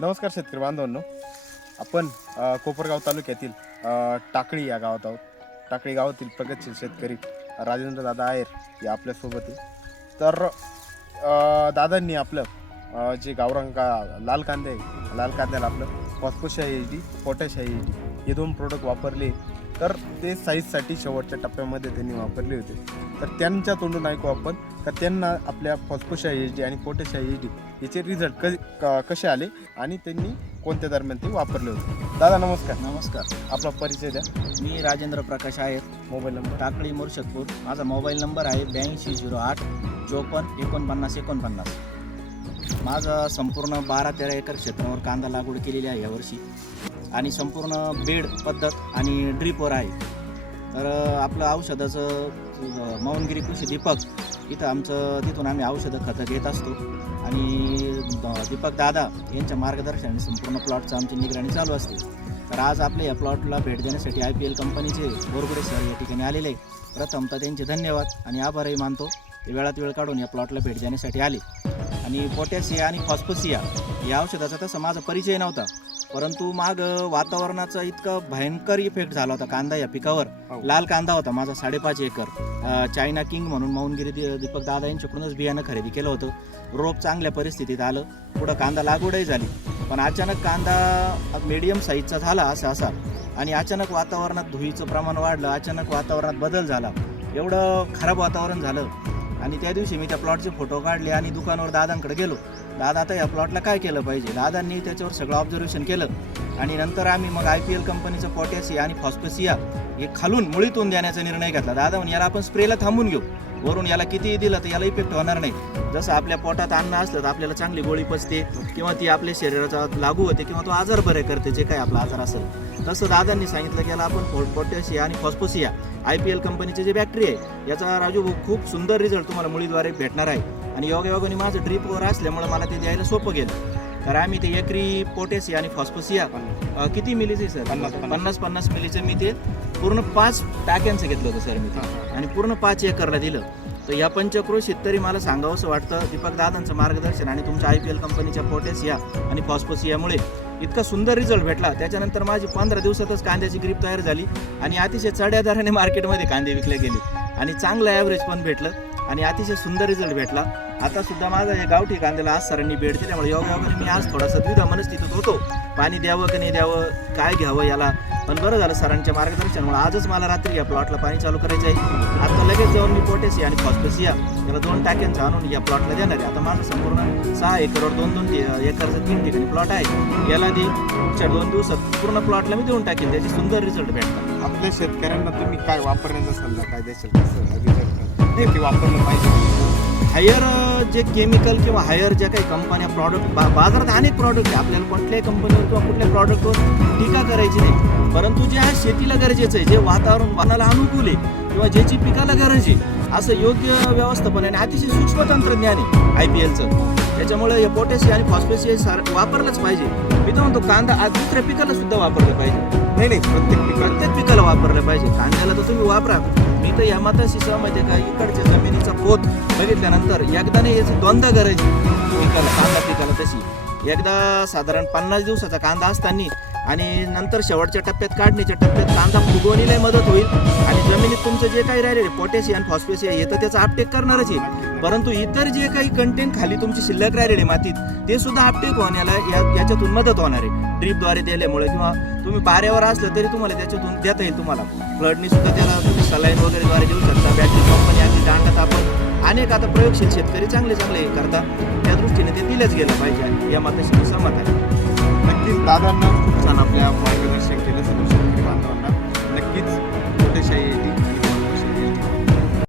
नमस्कार शेतकरी बांधवांनो. आपण कोपरगाव तालुक्यातील टाकळी या गावात आहोत. टाकळी गावातील प्रगतशील शेतकरी राजेंद्र दादा आहेर हे आपल्यासोबत आहे. तर दादांनी आपलं जे गावरान लाल कांदे आहे, लाल कांद्याला आपलं फॉस्फोशिया एच.डी, पोटॅशिया एच.डी हे 2 प्रोडक्ट वापरले. तर ते साईजसाठी शेवटच्या टप्प्यामध्ये त्यांनी वापरले होते. तर त्यांच्या तोंडून ऐकू आपण का त्यांना आपल्या फॉस्फोशिया एच.डी आणि पोटॅशिया एच.डी याचे रिझल्ट कसे आले आणि त्यांनी कोणत्या दरम्यान ते वापरले होते. दादा नमस्कार. नमस्कार. आपला परिचय द्या. मी राजेंद्र प्रकाश आहेर, मोबाईल नंबर. टाकळी मुर्शदपूर. माझा मोबाईल नंबर आहे 8208 54 49 49. माझा संपूर्ण 12-13 एकर क्षेत्रावर कांदा लागवड केलेली आहे यावर्षी आणि संपूर्ण बेड पद्धत आणि ड्रीपवर आहे. तर आपलं औषधाचं मौनगिरी कृषी दीपक इथं तिथून आम्ही औषधं खतं घेत असतो आणि दीपक दादा यांच्या मार्गदर्शनाने संपूर्ण प्लॉटचं आमची निगराणी चालू असते. तर आज आपल्या या प्लॉटला भेट देण्यासाठी IPL कंपनीचे बोरगुडे सर या ठिकाणी आलेले आहे. प्रथमतः त्यांचे धन्यवाद आणि आभारही मानतो. ते वेळात वेळ काढून या प्लॉटला भेट देण्यासाठी आले. आणि पोटॅशिया आणि फॉस्फोशिया या औषधाचा तसा माझा परिचय नव्हता, परंतु माग वातावरणाचा इतका भयंकर इफेक्ट झाला होता कांदा या पिकावर. लाल कांदा होता माझा 5.5 एकर. चायना किंग म्हणून मौनगिरी दीपक दादा यांच्याकडूनच बियाणं खरेदी केलं होतं. रोप चांगल्या परिस्थितीत आलं, पुढं कांदा लागवडही झाली. पण अचानक कांदा मीडियम साईजचा झाला असा आणि अचानक वातावरणात धुळीचं प्रमाण वाढलं, अचानक वातावरणात बदल झाला, एवढं खराब वातावरण झालं. आणि त्या दिवशी मी त्या प्लॉटचे फोटो काढले आणि दुकानावर दादांकडे गेलो. दादा आता या प्लॉटला काय केलं पाहिजे. दादांनी त्याच्यावर सगळं ऑब्झर्वेशन केलं आणि नंतर आम्ही मग IPL कंपनीचं पोटॅशिया आणि फॉस्फोशिया हे खालून मुळीतून देण्याचा निर्णय घेतला. दादा म्हणे याला आपण स्प्रेला थांबून घेऊ, वरून याला कितीही दिलं तर याला इफेक्ट होणार नाही. जसं आपल्या पोटात अन्न असलं तर आपल्याला चांगली गोळी पचते किंवा ती आपल्या शरीराचा लागू होते किंवा तो आजार बरे करते, जे काही आपला आजार असेल. तसं दादांनी सांगितलं की याला आपण पोटॅशिया आणि फॉस्फोशिया IPL कंपनीचे जे बॅक्टरी आहे याचा राजू खूप सुंदर रिझल्ट तुम्हाला मुळीद्वारे भेटणार आहे. आणि योगायोगाने माझं ड्रीपवर असल्यामुळे मला ते द्यायला सोपं गेलं. तर आम्ही ते एकरी पोटॅशिया आणि फॉस्फोशिया किती मिलीचे सर 50 मिलीचं मी ते पूर्ण 5 टाक्यांचं घेतलं होतं सर मी ते, आणि पूर्ण 5 एकरला दिलं. तर या पंचक्रोशीत तरी मला सांगावंसं वाटतं दीपक दादांचं मार्गदर्शन आणि तुमच्या IPL कंपनीच्या पोटॅशिया आणि फॉस्फोशियामुळे इतका सुंदर रिझल्ट भेटला. त्याच्यानंतर माझी 15 दिवसातच कांद्याची ग्रीप तयार झाली आणि अतिशय चढ्या दराने मार्केटमध्ये कांदे विकले गेले आणि चांगलं ॲव्हरेज पण भेटलं आणि अतिशय सुंदर रिझल्ट भेटला. आता सुद्धा माझा हे गावठी कांद्याला आज सरांनी भेट दिल्यामुळे योगायोगाने मी आज थोडासा द्विधा मनस्थितीत होतो, पाणी द्यावं की नाही द्यावं, काय घ्यावं याला. पण बरं झालं सरांच्या मार्गदर्शनामुळे आजच मला रात्री या प्लॉटला पाणी चालू करायचं आहे. आता लगेच जाऊन मी पोटॅशिया आणि फॉस्फोशिया याला 2 टाक्यांचं आणून या प्लॉटला देणार आहे. आता माझं संपूर्ण 6 एकरवर 2-2 एकरचं 3 ठिकाणी प्लॉट आहे. याला दे पुढच्या 2 दिवसात पूर्ण प्लॉटला मी देऊन टाकेल, त्याचे सुंदर रिझल्ट भेटतात. आपल्या शेतकऱ्यांना तुम्ही काय वापरण्याचा सल्ला काय द्याल, कसं रिझल्ट वापरलं पाहिजे. हायर जे केमिकल किंवा हायर ज्या काही कंपन्या प्रॉडक्ट बाजारात अनेक प्रॉडक्ट आहे, आपल्याला कुठल्याही कंपनीवर किंवा कुठल्या प्रॉडक्टवर टीका करायची नाही. परंतु जे आज शेतीला गरजेचं आहे, जे वातावरणाला अनुकूल आहे किंवा ज्याची पिकाला गरज आहे असं योग्य व्यवस्थापन आणि अतिशय सूक्ष्म तंत्रज्ञान आहे IPLचं. त्याच्यामुळे हे पोटॅशिया आणि फॉस्फोशिया वापरलंच पाहिजे. मी तर म्हणतो कांदा आज दुसऱ्या पिकाला सुद्धा वापरलं पाहिजे. नाही प्रत्येक पिकाला वापरलं पाहिजे. कांद्याला तर तुम्ही वापरा. मी तर या मताशी सहमत आहे का इकडच्या जमिनीचा पोत बघितल्यानंतर एकदा नाही याची 2दा गरज पिकाला, कांदा पिकाला. तशी एकदा साधारण 50 दिवसाचा कांदा असताना आणि नंतर शेवटच्या टप्प्यात काढणीच्या टप्प्यात कांदा फुगवणीलाही मदत होईल आणि जमिनीत तुमचं जे काही राहिलेले पोटॅशिया आणि फॉस्फोशिया येतं त्याचा अपटेक करणारच आहे. परंतु इतर जे काही कंटेंट खाली तुमची शिल्लक राहिलेले मातीत ते सुद्धा अपटेक होण्याला याच्यातून मदत होणार आहे ड्रीपद्वारे दिल्यामुळे. किंवा तुम्ही पाऱ्यावर असलं तरी तुम्हाला त्याच्यातून देता येईल. तुम्हाला फ्लडनी सुद्धा त्याला तुम्ही सलाईन वगैरेद्वारे देऊ शकता. बॅटरी कंपनी अगदी दांडात आपण अनेक आता प्रयोगशील शेतकरी चांगले करतात, त्या दृष्टीने ते दिलंच गेलं पाहिजे या मताशी मी सहमत आहे. नक्कीच दादांना खूप छान आपल्या मार्गदर्शन केलं सर्व शेतकरी बांधवांना. नक्कीच पोटॅशिया